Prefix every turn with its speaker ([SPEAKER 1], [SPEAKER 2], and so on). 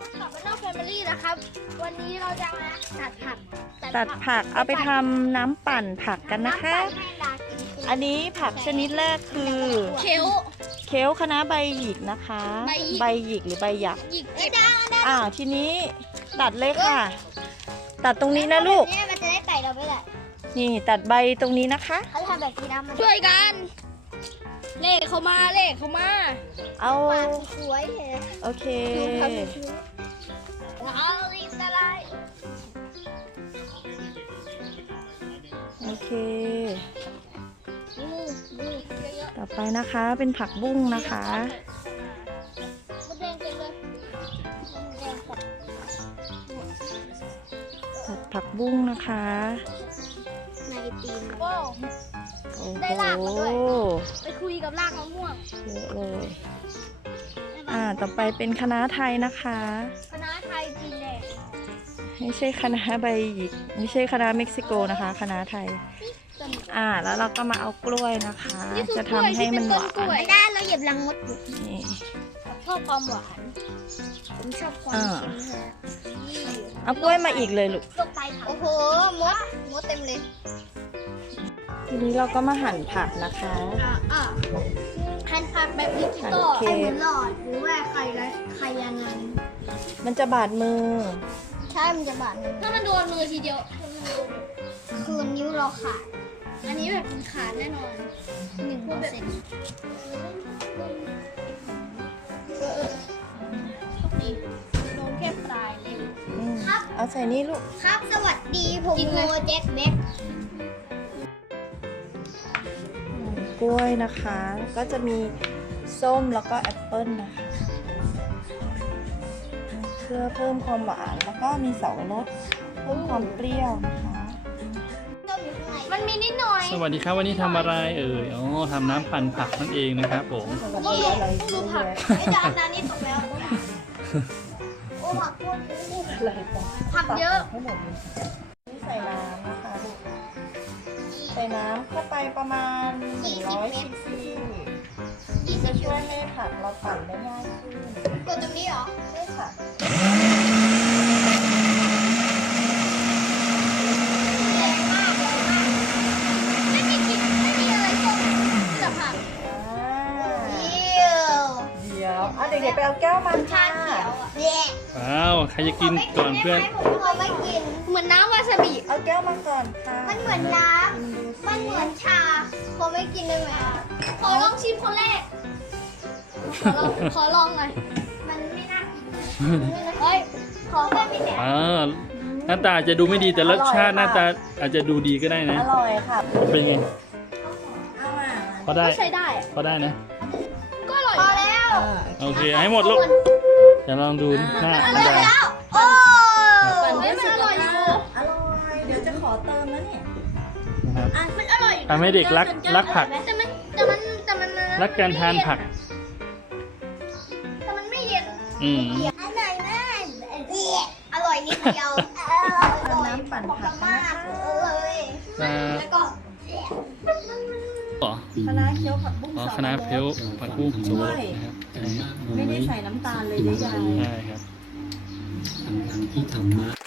[SPEAKER 1] กับบ้านนอกแฟมิลี่นะครับวันนี้เราจะมา
[SPEAKER 2] ตัดผักเอาไปทำน้ำปั่นผักกันนะคะ อันนี้ผักชนิดแรกคือ เคลคะน้าใบหยิกนะคะ ใบหยิกหรือใบหยัก
[SPEAKER 1] หยิกเก็บ
[SPEAKER 2] ทีนี้ตัดเลยค่ะ ตัดตรงนี้นะลูก
[SPEAKER 1] เนี่ยมันจะได้ไต่เราไปแหละ
[SPEAKER 2] นี่ตัดใบตรงนี้นะคะ
[SPEAKER 1] เขาทำแบบนี้นะมันช่วยกันเล่เข้ามา
[SPEAKER 2] เอา
[SPEAKER 1] สวยเถอะ
[SPEAKER 2] โอเค
[SPEAKER 1] เอาลิสไลด์
[SPEAKER 2] โอเค ต่อไปนะคะเป็นผักบุ้งนะคะ
[SPEAKER 1] มดแดงเต็มเลยมดแดงกับ
[SPEAKER 2] ตัดผักบุ้งนะคะ
[SPEAKER 1] ในตีนว้าว
[SPEAKER 2] โอ้
[SPEAKER 1] ได้รากมาด้วย
[SPEAKER 2] โห
[SPEAKER 1] ไปคุยกับรากมะม่วง
[SPEAKER 2] เยอะเลยต่อไปเป็นคะน้าไทยนะคะ
[SPEAKER 1] คณะไทยจีนแดง
[SPEAKER 2] ไม่ใช่คะน้าใบหยิกไม่ใช่คะน้าเม็กซิโกนะคะคะน้าไทย แล้วเราก็มาเอากล้วยนะคะ จะทำให้มันหวาน
[SPEAKER 1] ไม่ได้เราเหยียบรังมดอยู่
[SPEAKER 2] นี่
[SPEAKER 1] ชอบความหวานผมชอบความเค็มเลย
[SPEAKER 2] เอากล้วยมาอีกเลยลูก
[SPEAKER 1] ตกไปโอ้โหมดเต็มเลย
[SPEAKER 2] ทีนี้เราก็มาหั่นผักนะคะ
[SPEAKER 1] หั่นผักแบบดิจิตอล
[SPEAKER 2] หั่นเค้ก
[SPEAKER 1] ให้เหมือนหลอดหรือว่าใครยังไง
[SPEAKER 2] มันจะบาดมือ
[SPEAKER 1] ใช่มันจะบาดมือถ้ามันโดนมือทีเดียวคือนิ้วเราขาดอันนี้แบบขาดแน่นอน1%โดนแค่ปลายเล็บ ครับ
[SPEAKER 2] เอาใส่นี่ลูก
[SPEAKER 1] ครับสวัสดีผมโมแจ็คแบ็ค
[SPEAKER 2] กล้วยนะคะ ก็จะมีส้มแล้วก็แอปเปิ้ลนะคะ เพื่อเพิ่มความหวานแล้วก็มีเสาวรสเพิ่มความเปรี้ยวนะคะ
[SPEAKER 1] มันมีนิดหน่อย
[SPEAKER 3] สวัสดีครับวันนี้ทำอะไรเอ่ยทำน้ำปั่นผักนั่นเองนะครับผม
[SPEAKER 1] ต้องดูผักไม่จะเอาน้ำนี้ตกแล้วโอ้ผักพวกผักเยอะ
[SPEAKER 2] ให้หมดเลยนี่ใส่น้ำนะคะลูกใส่น้ำเข้าไปประมาณ100 cc จะช่วยให้ผักเราปั่นได้ง่ายขึ้น
[SPEAKER 1] กดตรงนี้เหรอ
[SPEAKER 2] ใช่ค่ะ
[SPEAKER 1] แรงมากไม่มีกลิ่นไม่มีอะไรส้มมีแต่ผักเดี๋ยว
[SPEAKER 2] เด็กๆไปเอาแก้วมา
[SPEAKER 1] ชา
[SPEAKER 2] ค่ะ
[SPEAKER 1] เขียวแย่
[SPEAKER 3] ว้าวใครจะกินก่อนเพื่อน
[SPEAKER 1] ผมไม่กินเหมือนน้ำวาซาบิ
[SPEAKER 2] เอาแก้วมาก่อนค่ะ
[SPEAKER 1] มันเหมือนน้ำมันเหมือนชาเขาไม่กินได้ไหมขอลองชิมคนแรกขอลองหน่อยมันไม่น่ากินเฮ้ยขอไม่มีแต่
[SPEAKER 3] หน้าตาอาจจะดูไม่ดีแต่รสชาติหน้าตาอาจจะดูดีก็ได้นะ
[SPEAKER 2] อร่อยค่ะ
[SPEAKER 3] เป็นไง
[SPEAKER 2] เอามา
[SPEAKER 3] พอได้
[SPEAKER 1] ก็ใช้ได้อะ
[SPEAKER 3] พอได้นะ
[SPEAKER 1] ก็อร่อยพอแล้ว
[SPEAKER 3] โอเคให้หมดลูกจะลองดูหน้า
[SPEAKER 1] อ
[SPEAKER 3] อัน
[SPEAKER 1] ร่อย
[SPEAKER 3] ใด
[SPEAKER 1] แล้วโอ้
[SPEAKER 2] ปั่น
[SPEAKER 1] ไม่
[SPEAKER 2] ด้วย
[SPEAKER 1] มัน
[SPEAKER 2] สุ
[SPEAKER 1] อ
[SPEAKER 2] ข
[SPEAKER 1] ร่อยอยู่
[SPEAKER 2] ภาพอร่อย เดี๋ยวจะขอเติมแล้วเนี่ย
[SPEAKER 3] นะครับ
[SPEAKER 1] มันอร่อย
[SPEAKER 3] ทำให้เด็กรักผัก
[SPEAKER 1] แต่มัน
[SPEAKER 3] รักการทานผัก
[SPEAKER 1] แต่มันไม่เย็น
[SPEAKER 3] อืม
[SPEAKER 1] อร่อยมากอร่อยนิดเดียวอร่อย
[SPEAKER 2] น้ำปั่นผัก
[SPEAKER 1] มากเลย แล้วก็
[SPEAKER 2] คณะเคี้ยวผักบุ้ง
[SPEAKER 3] คณะเพลผักบุ้งสวรสนะครับ
[SPEAKER 2] ไม่ได้ใส่น้ำตาลเลยยาย
[SPEAKER 3] ใช่ครับ
[SPEAKER 4] ทั้งที่ธรรมะ